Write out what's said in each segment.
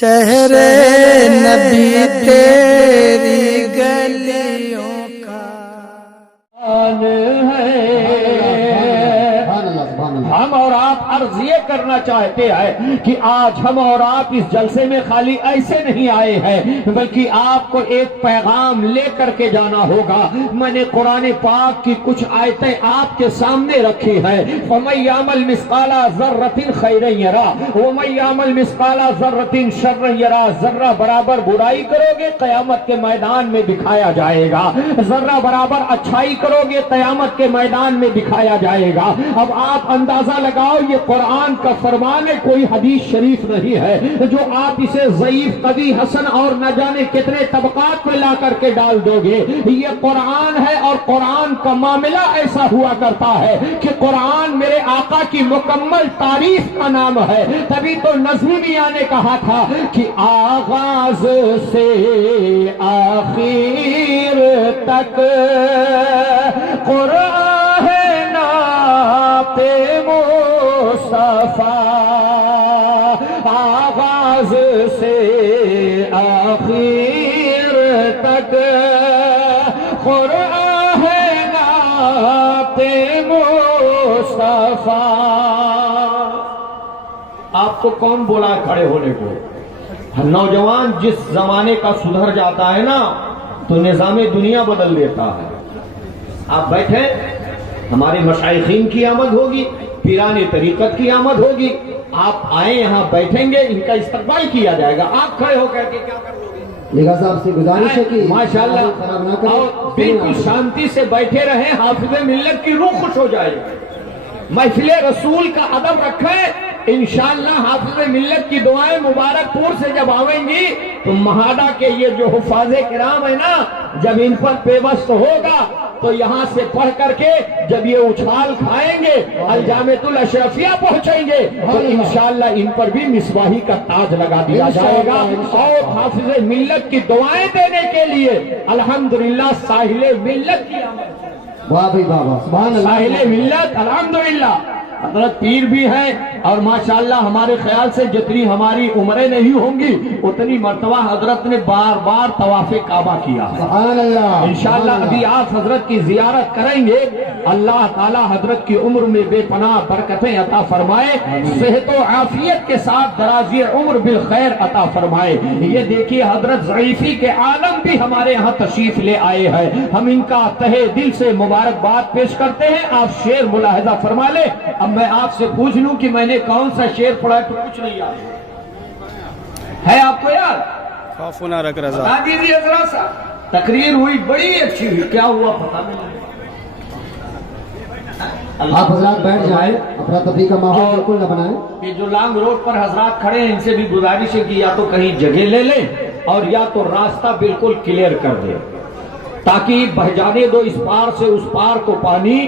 شہر نبی تیری گلیوں کا ہم اور آپ عرض یہ کرنا چاہتے ہیں کہ آج ہم اور آپ اس جلسے میں خالی ایسے نہیں آئے ہیں بلکہ آپ کو ایک پیغام لے کر کے جانا ہوگا۔ میں نے قرآن پاک کی کچھ آیتیں آپ کے سامنے رکھی ہیں۔ وَمَن يَعْمَلْ مِثْقَالَ ذَرَّةٍ خَيْرًا يَرَهُ وَمَن يَعْمَلْ مِثْقَالَ ذَرَّةٍ شَرًّا يَرَهُ۔ ذرہ برابر برائی کرو گے قیامت کے میدان میں دکھایا جائے گا، ذرہ برابر اچھائی کرو گے قیامت کے میدان میں دکھایا جائے گا۔ اب آپ اندازہ لگاؤ، یہ قرآن کا فرمان ہے، کوئی حدیث شریف نہیں ہے جو آپ اسے ضعیف، قوی، حسن اور نہ جانے کتنے طبقات میں لا کر کے ڈال دو گے۔ یہ قرآن ہے اور قرآن کا معاملہ ایسا ہوا کرتا ہے کہ قرآن میرے آقا کی مکمل تعریف کا نام ہے۔ تبھی تو نظمی میاں نے کہا تھا کہ آغاز سے آخر تک قرآن ہے نعت مصطفیٰ، آغاز سے آخر تک قرآن ہے نعت مصطفیٰ۔ آپ کو کون بولا کھڑے ہونے کو؟ نوجوان جس زمانے کا سدھر جاتا ہے نا تو نظام دنیا بدل دیتا ہے۔ آپ بیٹھے، ہمارے مشائخین کی آمد ہوگی، پیران طریقت کی آمد ہوگی، آپ آئیں یہاں بیٹھیں گے، ان کا استقبال کیا جائے گا، آپ کھڑے ہو کر کے کیا کر لو گے؟ لگا صاحب سے گزارش ہے کہ ماشاءاللہ اور بالکل شانتی سے بیٹھے رہیں، حافظ ملت کی روح خوش ہو جائے گی۔ محفل رسول کا ادب رکھیں، انشاءاللہ حافظ ملت کی دعائیں مبارک پور سے جب آویں گی تو مہاڈا کے یہ جو حفاظ کرام ہے نا، جب ان پر پیوست ہوگا تو یہاں سے پڑھ کر کے جب یہ اچھال کھائیں گے الجامعۃ الاشرفیہ پہنچیں گے تو انشاءاللہ ان پر بھی مصباحی کا تاج لگا دیا جائے گا۔ اور حافظ ملت کی دعائیں دینے کے لیے الحمدللہ ساحل ملت کی آمد، واہ بھائی واہ، سبحان اللہ، ساحل ملت الحمدللہ۔ حضرت پیر بھی ہیں اور ماشاءاللہ ہمارے خیال سے جتنی ہماری عمریں نہیں ہوں گی اتنی مرتبہ حضرت نے بار بار طواف کعبہ کیا ہے۔ سبحان اللہ، انشاءاللہ ابھی آپ حضرت کی زیارت کریں گے، اللہ تعالی حضرت کی عمر میں بے پناہ برکتیں عطا فرمائے، صحت و عافیت کے ساتھ درازی عمر بالخیر عطا فرمائے۔ یہ دیکھیے حضرت ضعیفی کے عالم بھی ہمارے ہاں تشریف لے آئے ہیں، ہم ان کا تہہ دل سے مبارکباد پیش کرتے ہیں۔ آپ شعر ملاحظہ فرما لیں۔ اب میں آپ سے پوچھ لوں کہ میں نے کون سا شعر پڑھا ہے تو کچھ نہیں یاد ہے آپ کو؟ یار خوفنا رکھ رضا بتا دیجیے ذرا سا۔ تقریر ہوئی بڑی اچھی ہوئی، کیا ہوا پتہ نہیں۔ آپ حضرات بیٹھ جائیں، اپنا تفریح کا ماحول بالکل نہ بنائیں۔ یہ جو لانگ روڈ پر حضرات کھڑے ہیں ان سے بھی گزارش ہے کہ یا تو کہیں جگہ لے لیں اور یا تو راستہ بالکل کلیئر کر دیں تاکہ بہ جانے دو اس پار سے اس پار کو پانی،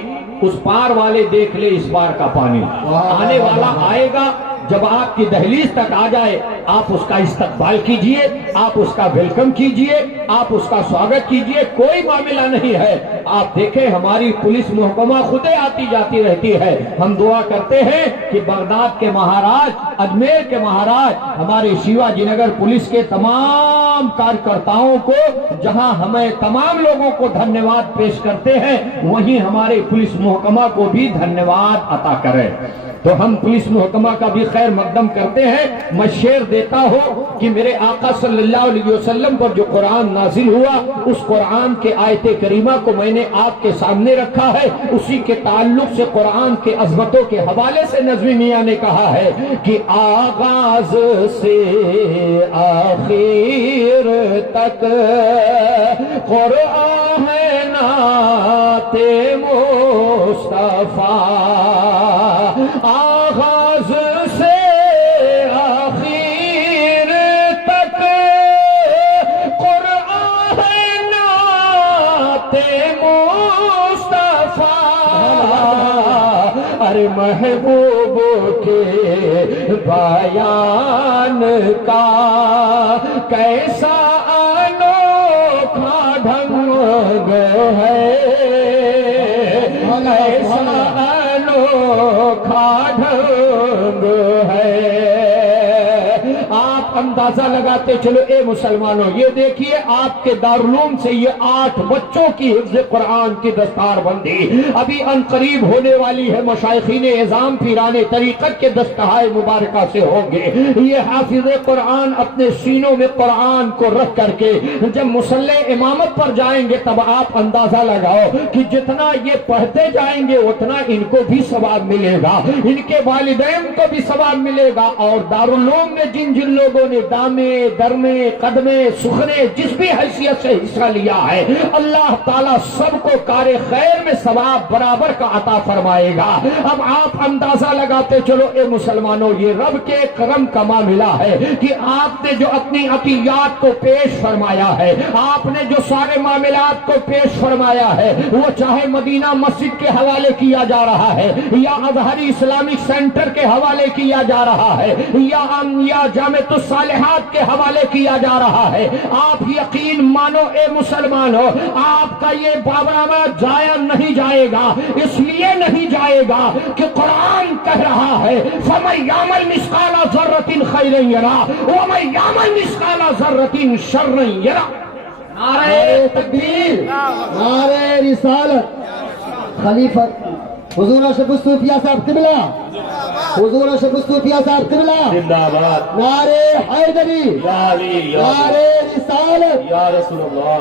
اس پار والے دیکھ لے اس پار کا پانی۔ آنے والا آئے گا، جب آپ کی دہلیز تک آ جائے آپ اس کا استقبال کیجئے، آپ اس کا ویلکم کیجئے، آپ اس کا سواگت کیجئے، کوئی معاملہ نہیں ہے۔ آپ دیکھیں ہماری پولیس محکمہ خودے آتی جاتی رہتی ہے، ہم دعا کرتے ہیں کہ بغداد کے مہاراج، اجمیر کے مہاراج، ہمارے شیواجی نگر پولیس کے تمام کارکرتاؤں کو، جہاں ہمیں تمام لوگوں کو دھنیہ واد پیش کرتے ہیں وہیں ہمارے پولیس محکمہ کو بھی دھنیہ واد عطا کرے۔ تو ہم پولیس محکمہ کا بھی خیر مقدم کرتے ہیں۔ میں شعر دیتا ہوں کہ میرے آقا صلی اللہ علیہ وسلم پر جو قرآن نازل ہوا اس قرآن کے آیت کریمہ کو میں نے آپ کے سامنے رکھا ہے، اسی کے تعلق سے قرآن کے عظمتوں کے حوالے سے نظمی میاں نے کہا ہے کہ آغاز سے آخر تک قرآن ہے نعت مصطفیٰ، آغاز سے آخر تک قرآن ہے نعت مصطفیٰ۔ ارے محبوب کے بیان کا کیسا انوکھا ڈھنگ ہے، کیسا انوکھا ڈھنگ ہے۔ آپ اندازہ لگاتے چلو اے مسلمانوں، یہ دیکھیے آپ کے دارالعلوم سے یہ 8 بچوں کی حفظ قرآن کی دستار بندی ابھی ان قریب ہونے والی ہے، مشائخین اعظام پیران طریقت کے دستہائے مبارکہ سے ہوں گے۔ یہ حافظ قرآن اپنے سینوں میں قرآن کو رکھ کر کے جب مصلی امامت پر جائیں گے تب آپ اندازہ لگاؤ کہ جتنا یہ پڑھتے جائیں گے اتنا ان کو بھی ثواب ملے گا، ان کے والدین کو بھی ثواب ملے گا، اور دارالعلوم میں جن جن لوگوں نے دامے درمے قدمے سخنے جس بھی حیثیت سے حصہ لیا ہے، اللہ تعالیٰ سب کو کار خیر میں ثواب برابر کا عطا فرمائے گا۔ اب آپ اندازہ لگاتے چلو اے مسلمانوں، یہ رب کے کرم کا معاملہ ہے کہ آپ نے جو اپنی عطیات کو پیش فرمایا ہے، آپ نے جو سارے معاملات کو پیش فرمایا ہے، وہ چاہے مدینہ مسجد کے حوالے کیا جا رہا ہے یا اظہری اسلامک سینٹر کے حوالے کیا جا رہا ہے یا جامعۃ الصالحات کے حوالے کیا جا رہا ہے، آپ یقین مانو اے مسلمانوں، آپ کا یہ بابرامہ ضائع نہیں جائے گا۔ اس لیے نہیں جائے گا کہ قرآن کہہ رہا ہے فَمَن يَعْمَلْ مِثْقَالَ ذَرَّةٍ خَيْرًا يَرَهُ وَمَن يَعْمَلْ مِثْقَالَ ذَرَّةٍ شَرًّا يَرَهُ۔ نعرہ تکبیر، نعرہ رسالت، خلیفت حضور اشرف الصوفیہ صاحب قبلہ، حضور اشرف الصوفیہ صاحب قبلہ زندہ باد، نعرہ حیدری، یا علی یا نعرہ رسالت، یا رسول اللہ۔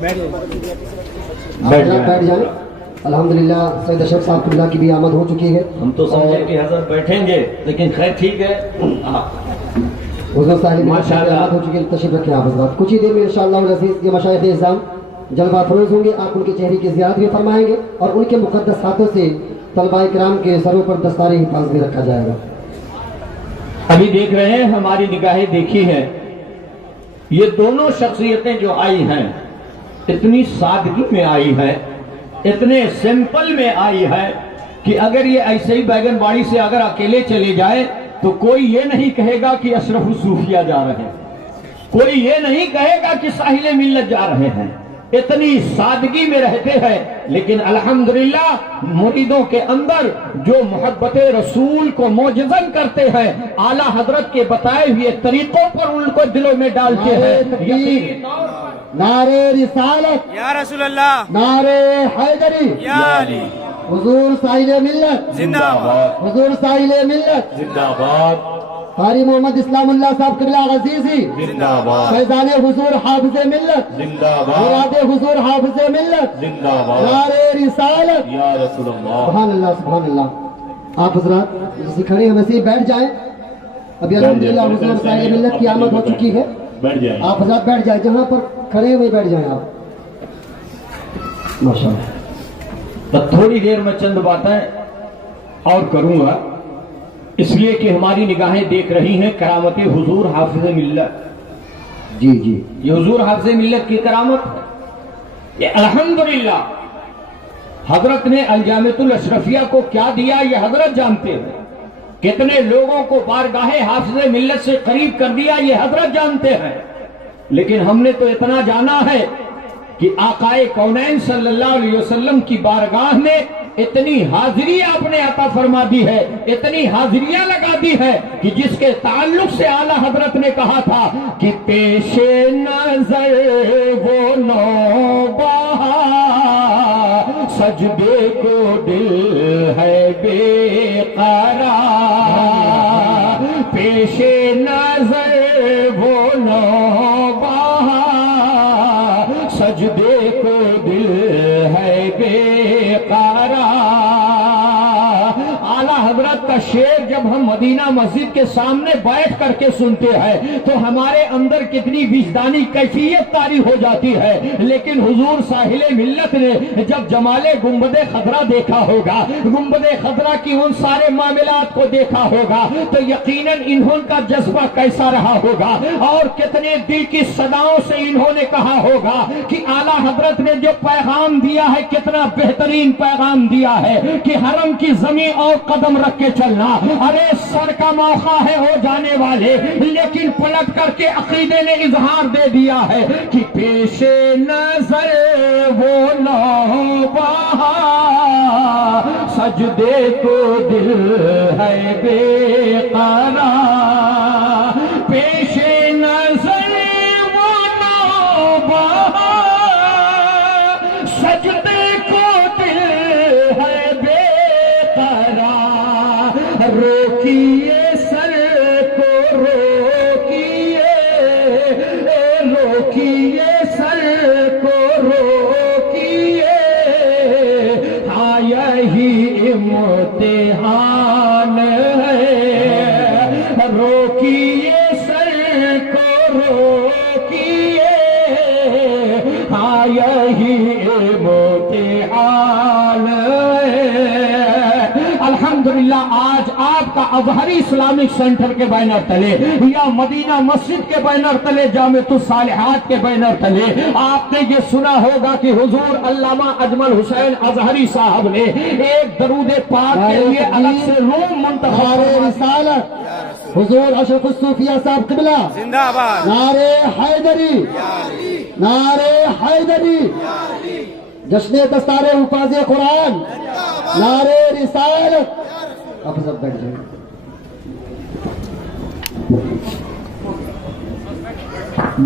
بیٹھ جائیں۔ الحمدللہ سید اشرف صاحب قبلہ کی بھی آمد ہو چکی ہے۔ ہم تو سمجھے کہ حضرت بیٹھیں گے، لیکن خیر ٹھیک ہے۔ حضور صاحب ماشاءاللہ آمد ہو چکی ہے، تشریف رکھیں آپ حضرات۔ کچھ ہی دیر میں انشاءاللہ العزیز یہ مشائخ اعظام جلوہ افروز ہوں گے، آپ ان کے چہرے کی زیارت بھی فرمائیں گے اور ان کے مقدس ہاتھوں سے طلباء کرام کے سروں پر دستار حفاظت بھی رکھا جائے گا۔ ابھی دیکھ رہے ہیں، ہماری نگاہیں دیکھی ہیں، یہ دونوں شخصیتیں جو آئی ہیں اتنی سادگی میں آئی ہے، اتنے سمپل میں آئی ہے کہ اگر یہ ایسے ہی بیگن باڑی سے اگر اکیلے چلے جائے تو کوئی یہ نہیں کہے گا کہ اشرف الصوفیہ جا رہے ہیں، کوئی یہ نہیں کہے گا کہ ساحل ملت جا رہے ہیں، اتنی سادگی میں رہتے ہیں۔ لیکن الحمدللہ مریدوں کے اندر جو محبت رسول کو معجزن کرتے ہیں، اعلیٰ حضرت کے بتائے ہوئے طریقوں پر ان کو دلوں میں ڈالتے ہیں۔ یقینی طور پر نعرہ رسالت، یا رسول اللہ، نعرہ حیدری، یا علی، حضور ساحل ملت، زندہ باد، حضور ساحل ملت، زندہ باد، قاری محمد اسلام اللہ صاحب قبلہ غزیزی، زندہ باد، فیضان حضور حافظ ملت، زندہ باد، مراد حضور حافظ ملت، زندہ باد، نعرہ رسالت۔ یا رسول اللہ۔ سبحان اللہ سبحان اللہ۔ آپ حضرات جیسے کھڑے ہیں ویسے ہی بیٹھ جائیں۔ ابھی الحمدللہ حضور ساحل ملت کی آمد ہو چکی ہے۔ بیٹھ جائیں۔ آپ حضرات بیٹھ جائیں، جہاں پر کھڑے ہوئے بیٹھ جائیں آپ۔ ماشاءاللہ۔ تو تھوڑی دیر میں چند باتیں اور کروں گا، اس لیے کہ ہماری نگاہیں دیکھ رہی ہیں کرامت حضور حافظ ملت۔ جی جی، یہ حضور حافظ ملت کی کرامت ہے۔ یہ الحمدللہ حضرت نے الجامعۃ الاشرفیہ کو کیا دیا یہ حضرت جانتے ہیں، کتنے لوگوں کو بارگاہ حافظ ملت سے قریب کر دیا یہ حضرت جانتے ہیں۔ لیکن ہم نے تو اتنا جانا ہے کہ آقائے کونین صلی اللہ علیہ وسلم کی بارگاہ میں اتنی حاضری آپ نے عطا فرما دی ہے، اتنی حاضریاں لگا دی ہے کہ جس کے تعلق سے اعلیٰ حضرت نے کہا تھا کہ پیش نظر وہ نوبہار سجدے کو دل ہے بے قرار، پیش نظر وہ نوبہار سجدے کو دل ہے بے قرار۔ اعلیٰ حضرت کا شعر جب ہم مدینہ مسجد کے سامنے بیٹھ کر کے سنتے ہیں تو ہمارے اندر کتنی وجدانی کیفیت طاری ہو جاتی ہے۔ لیکن حضور ساحل ملت نے جب جمال گنبد خضرا دیکھا ہوگا، گنبد خضرا کی ان سارے معاملات کو دیکھا ہوگا تو یقیناً انہوں کا جذبہ کیسا رہا ہوگا اور کتنے دل کی صداؤں سے انہوں نے کہا ہوگا کہ اعلیٰ حضرت نے جو پیغام دیا ہے کتنا بہترین پیغام دیا ہے کہ حرم کی زمین اور قدم رکھ کے چلو۔ نکلنا. ارے سر کا موقع ہے ہو جانے والے, لیکن پلٹ کر کے عقیدے نے اظہار دے دیا ہے کہ پیش نظر وہ نوبہار سجدے کو دل ہے بے قرار. پیش نظر وہ نوبہار سجدے کو دل ہے بے قرار. روکیے سر کو روکیے, روکیے سر کو روکیے, ہاں یہی امتحان ہے. روکیے سر کو روکیے, ہاں یہی امتحان ہے. الحمدللہ آج آپ کا اظہری اسلامک سینٹر کے بینر تلے یا مدینہ مسجد کے بینر تلے, جامعۃ الصالحات کے بینر تلے آپ نے یہ سنا ہوگا کہ حضور علامہ اجمل حسین اظہری صاحب نے ایک درود پاک کے لیے الگ سے روم منتخب رسالت حضور اشرف الصوفیہ صاحب قبلہ زندہ باد. نعرے حیدری, نعرے حیدری, جشن دستار حفاظ قرآن, نعرے رسالت. آپ سب بیٹھ جائیں.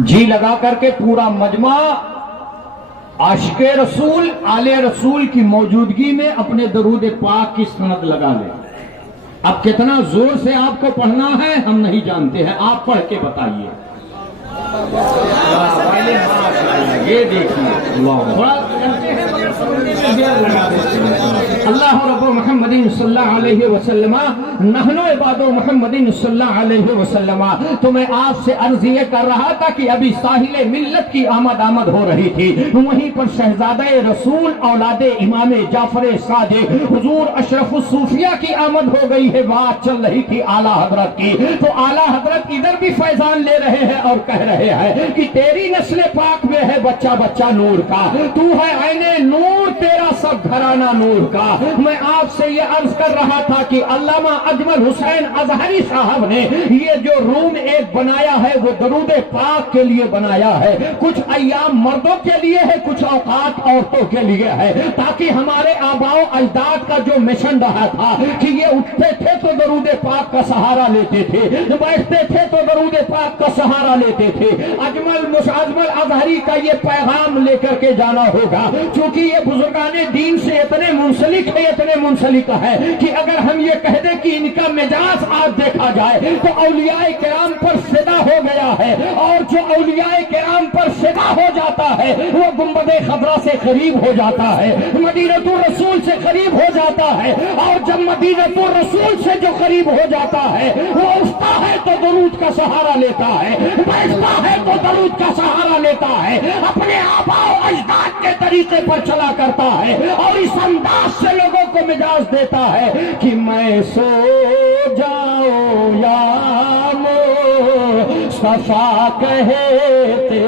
جی لگا کر کے پورا مجمع عاشق رسول آل رسول کی موجودگی میں اپنے درود پاک کی سند لگا لے. اب کتنا زور سے آپ کو پڑھنا ہے ہم نہیں جانتے ہیں, آپ پڑھ کے بتائیے. یہ دیکھیے اللہ رب محمد صلی اللہ علیہ وسلم نحن عباد محمد صلی اللہ علیہ وسلم. تو میں آپ سے عرض یہ کر رہا تھا کہ ابھی ساحل ملت کی آمد ہو رہی تھی, وہیں پر شہزادہ رسول اولاد امام جعفر صادق حضور اشرف الصوفیہ کی آمد ہو گئی ہے. بات چل رہی تھی اعلیٰ حضرت کی, تو اعلیٰ حضرت ادھر بھی فیضان لے رہے ہیں اور کہہ رہے ہیں کہ تیری نسل پاک میں ہے بچہ بچہ نور کا, تو ہے عین نور, تیرا سب گھرانہ نور کا. میں آپ سے یہ عرض کر رہا تھا کہ علامہ اجمل حسین اظہری صاحب نے یہ جو روم ایک بنایا ہے وہ درود پاک کے لیے بنایا ہے. کچھ ایام مردوں کے لیے ہے, کچھ اوقات عورتوں کے لیے ہے, تاکہ ہمارے آباء و اجداد کا جو مشن رہا تھا کہ یہ اٹھتے تھے تو درود پاک کا سہارا لیتے تھے, بیٹھتے تھے تو درود پاک کا سہارا لیتے تھے. اجمل اظہری کا یہ پیغام لے کر کے جانا ہوگا, چونکہ یہ بزرگان دین سے اتنے منسلک ہے کہ اگر ہم یہ کہہ دیں کہ ان کا مزاج آج دیکھا جائے تو اولیاء کرام پر فدا ہو گیا ہے, اور جو اولیاء کرام پر فدا ہو جاتا ہے وہ گنبد خضرا سے قریب ہو جاتا ہے, مدینۃ الرسول سے قریب ہو جاتا ہے, اور جب مدینۃ الرسول سے جو قریب ہو جاتا ہے وہ اٹھتا ہے تو درود کا سہارا لیتا ہے, بیٹھتا ہے تو درود کا سہارا لیتا ہے, اپنے آباء و اجداد کے طریقے پر چلا کرتا ہے, اور اس انداز سے لوگوں کو مجاز دیتا ہے کہ میں سو جاؤں یا مصطفیٰ کہتے